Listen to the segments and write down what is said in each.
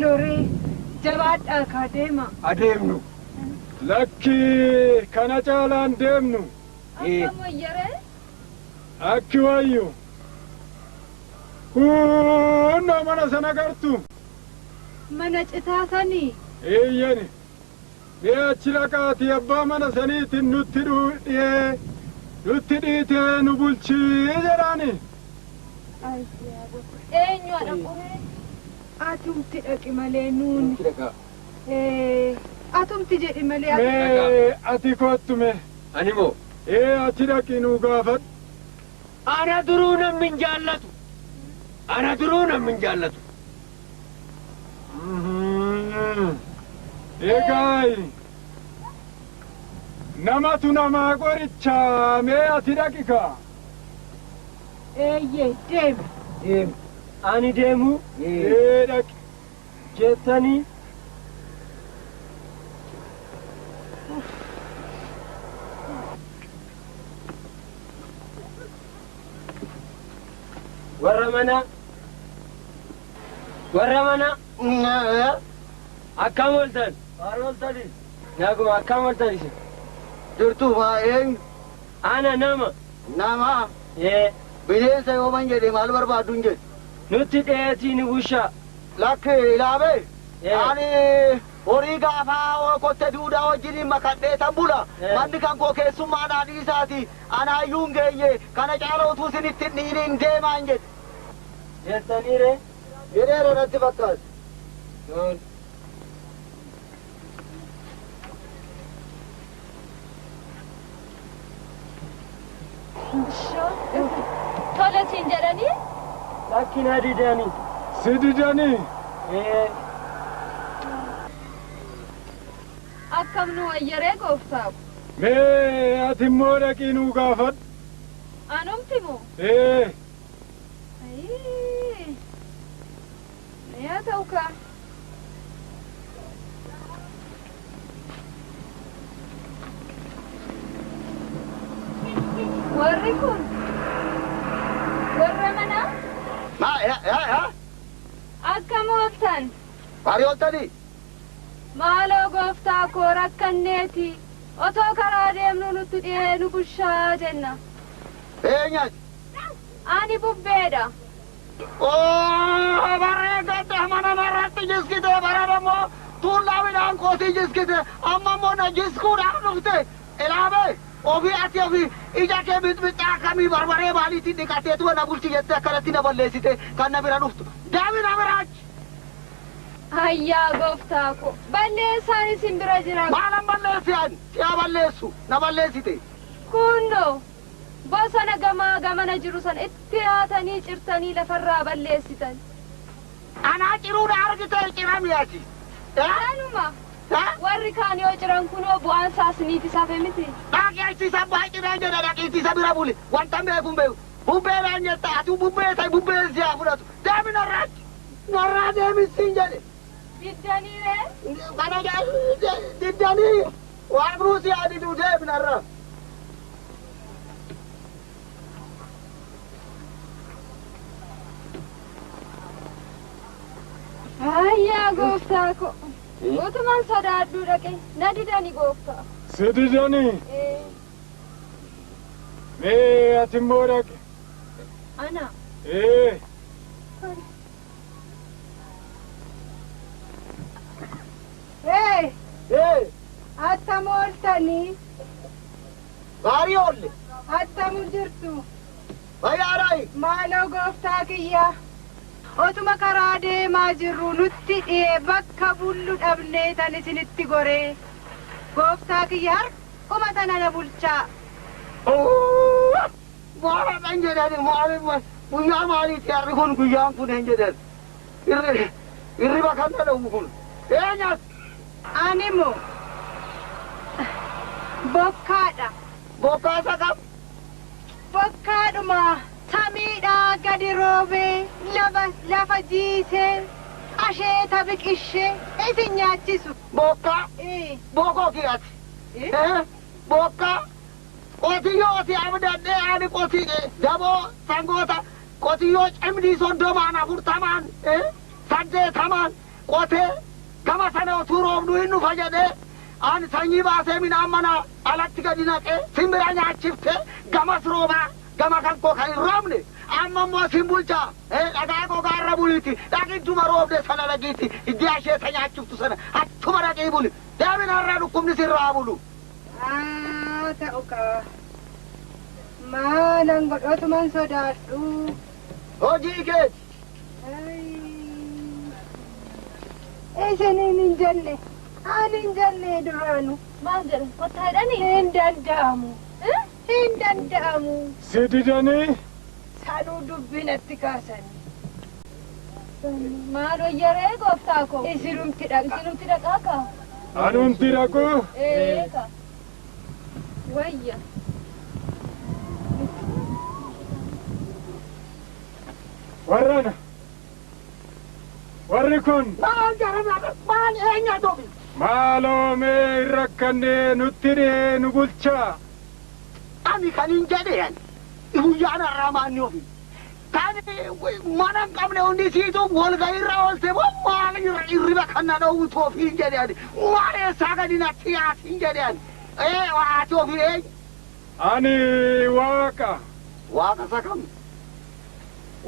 Lore, Javad Akadema. Ademnu. Lucky Kanachala and Demnu. Akiwayu. No Manasanagartu. Manachitasani. Yeni. Via Chirakati Abamanasani Nutidu, Nutidi Nubulchi, Rani. I see. Atum Timale noon. Atum Timale. Atikotume. Animo. Atiraki Nugafat. Anaduruna Minjalatu. Anaduruna Minjalatu. Egai. Namatu Namagoricha, me Atirakika. Ye, Dem. Ani demu. Jetani. Warramana. Akamoltan. Aroltani. Naguma akamoltani. Turtu vaeng. Ana nama. Nama. Bine say omanje de malbar badunje. Nuti deeti ni busha. Lakke ilabe. Ani origa fa kotte duda wajini makadde tambula. Mandi kan ko kesuma na disati ana yungeye kana jaro tusinitti nirin de manje. Yetanire. Yerero natti bakkas. Tola sinjarani? Lakin adidani. Sididani. Akkam nu ayyare gooftaaf. Me atimmoodha qinuu gaafadhu. Anumti moo? Yaa ta'u kaa. Warri kun warra manaa? Akkam ooltan? Maali ooltani? Maaloo gooftaa koo rakkanneeti. Otoo karaa deemnu nutti dhihee nu bushaa jenna. Eenyati? Ani bubbeedha. Bareegadda mana marratti jiskite bareedammoo tuullaa midhaan kootii jiskite amma immoo na jiskuudhaan dhufte ilaabe ofii ati ofii ija kee mixmixaa akkamii barbaree maaliitiin dhiqateetuma na bulchi jettee akkanatti na balleessite kan na bira dhuftu daami na biraachi. Hayyaa gooftaa ko balleessaan isin bira jira. Maalan balleessi ani si'a balleessu na balleessite. Kundo bosona gamaa gamana jiru san itti haatanii cirtanii lafarraa balleessitan. Anaa ciruudha argite ciramiyaati. Anuma warri kaan yoo ciran kunoo bu'aan saasniiti safe miti. Dhaqiichisa baay'inaa jedha dhaqiichisa bira buli wanta beekun beeku. Bubbeedhaan jetta ati bubbee ta'e bubbeen siyaa fudhatu. Deemi narraatti. Narraa deemisiin jedhe. Diddanii ree? Kana diddanii waan ruusii adiiduu deemi narraa. Hayyaa gooftaa ko. Utuman sodaadhuu dhaqe na didani gooftaa. Si didani? Ati immoo dhaqe. Ana? Attam ooltanii? Gaarii oolle? Attam jirtu? Bayyaarai? Maaloo gooftaa kiyya. Otuma karaa deemaa jirru nutti dhiyee bakka bullu dhabnee tan isinitti goree. Gooftaa kiyya harkuma tana na bulchaa. Maaliidhaan jedhani maaliif guyyaa maaliiti harri kun guyyaan kun hin jedhan. Hirriba kan dhadhawu kun. Eenyas? Ani moo bokkaadha. Bokkaasa kam? Bokkaadhuma samiidhaa gadi roobee lafa jiisee asheeta biqishee isin nyaachisu. Bokkaa? Bokkoo kiyyaati. Bokkaa? Qotiyyooti abdaddee ani daboo sangoota qotiyyoo cimdii 30 40 80 qote gama sana utuu roobnu hin dhufa jedhee ani sanyii baasee midhaan mana alatti gadi naqee simbira nyaachifte gamas roobaa gama kan koo kan hin roobne amma immoo sin bulchaa dhagaa gogaarra buliiti dhagidduma roobde sana dhagiiti iddii ashee sa nyaachiftu sana achuma dhaqii buli deemin har'a dhukkubni sirraa bulu. Ta'u kaa maalan godhootuman sodaadhu. Hojii keeti. Isiniin hin jenne ani hin jenne duraanu. Maal jedhan kottaa jedhanii? Hin danda'amu. Hin danda'amu. Si didanii? Sanuu dubbinatti kaasanii. Maal wayyaree gooftaa koo? Isinumti dhaqa. Isinumti dhaqaa kaa? Anumti dhaqu? Kaa. Wayya. Warrana. Warri kun. Maal jedhama maal eenyu dhufi? Maaloo mee rakkannee nutti dhee nu bulchaa. Ani kan hin jedheen guyyaan har'aa maanni ofi. Kan mana hin qabne hundi siitu walgahiirra oolte moo maal hirriba kana dhowwutu ofii hin jedheen maal eessaa gadi natti yaasi hin jedheen waati ofii eenyu. Ani Waaqa. Waaqa isa kam?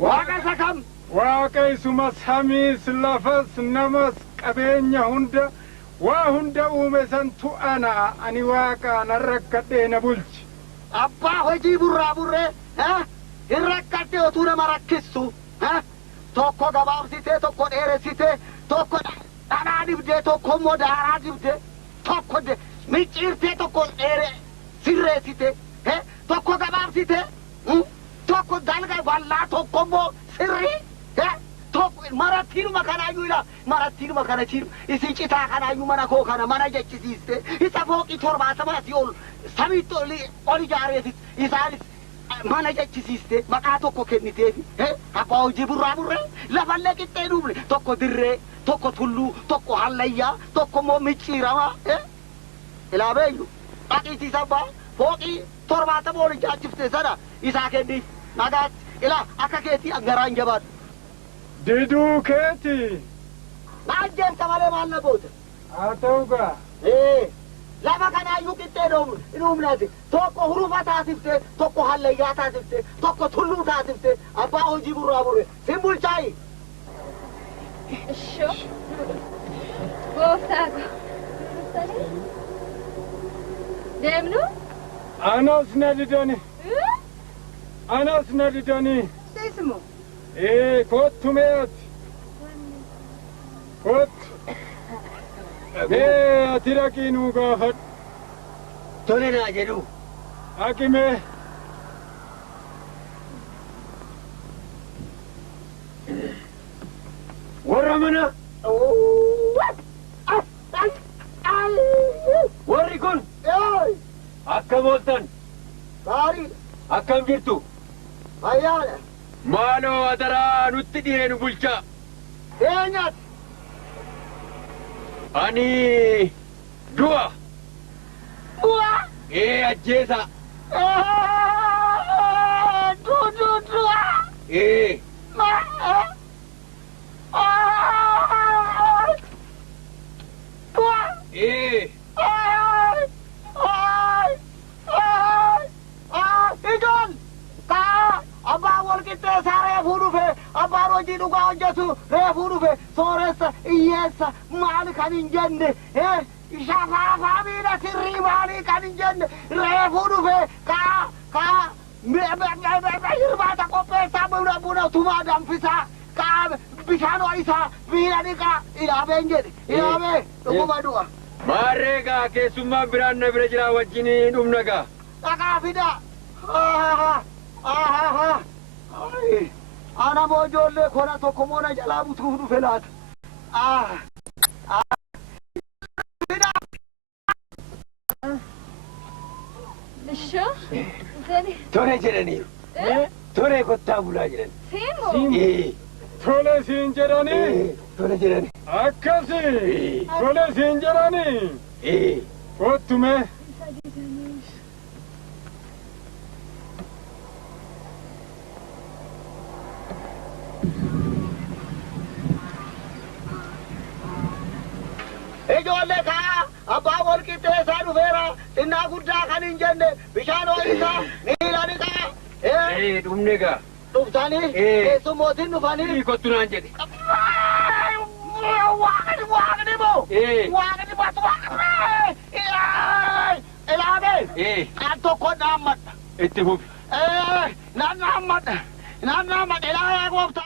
Waaqa isa kam? Waaqa isuma samiis lafas namas qabeenya hunda waa hunda uume santu ani Waaqa nan rakkadhee na bulchi. Abbaa hojii burraa burree hin rakkadhe otuu nama rakkissu tokko gabaabsitee tokko dheeressitee tokko dhadhaa dibdee tokko immoo daaraa dibdee tokko micciirtee tokko sirreessitee tokko gabaabsitee tokko dalga bal'aa tokko immoo sirrii tokko marattiinuma kanaayyuu ila marattiinuma kana jiru isin citaa kanaayyuu mana koo kana mana jechisiiste isa fooqii 70 ol samiitti ol ijaareetis isaanis mana jechisiiste maqaa tokko kenniteefi abbaa hojii burraa burree lafallee qixxee dhumne tokko dirree tokko tulluu tokko hallayyaa tokko immoo micciiramaa ilaa beeyyu dhaqiitiis abbaa fooqii 70 ol ijaajjifte sana isaa kenniif nagaatti ilaa akka keetii angaraan jabaadhu. Diduu keeti. Maal jeemta malee maal na goote? Haa ta'u gaa. Lafa kanaayyuu qixxee dhuumnaati tokko hurufa taasifte tokko hallayyaa taasifte tokko tulluu taasifte abbaa hojii burraa burre sin bulchaayi. Shoo. Gooftaa koo. Deemnu? Anas na didani. Anas na didani. Seesimoo. Kottu meeti. Kottu. Ati dhaqii nuu gaafadhu. Tole naa jedhu. Dhaqi mee. Warra mana. Warri kun akkam ooltan? Gaarii. Akkam jirtu? Fayyaadha. Maaloo adaraa nutti dhihee nu bulchaa. Eenyati? Ani du'a. Du'a? Ajjeesa. Du'a? Ijoon! Kaa! Abbaan wal qixxeessaa reefuu dhufe abbaan hojii dhugaa hojjetu reefuu dhufe sooressa iyyeessa maali kan hin jenne shafaafaa miidha sirrii maalii kan hin jenne reefuu dhufe kaa hirbaata qopheessaa buna tumaa danfisaa kaa bishaan ho'isaa miidha dhiqaa ilaabeen jedhe ilaabee dhuguma du'a. Maarreegaa keessummaan biraan na bira jira wajjin dhumna gaa. Dhaqaa fidaa. Ana moo ijoollee kona tokko moo na jalaa butuuf dhufe laata. Shoo. Tole jedhaniiru. Tole kottaa bulaa jedhan. Siimoo. Tole siin jedhanii. Tole jedhani. Akkasii. Tole siin jedhanii. Kottu mee. xinnaa guddaa kan hin jenne bishaan ho'isaa miilani ta'a. Dhumne gaa. Dhuftanii keessummootiin dhufanii. Kottu naan jedhe. Waaqni moo? Waaqni baatu waaqni. Ilaabe. Kan tokko dhaammadha. Itti fufi. Naan dhaammadha. Naan dhaammadha. Ilaabe gooftaa.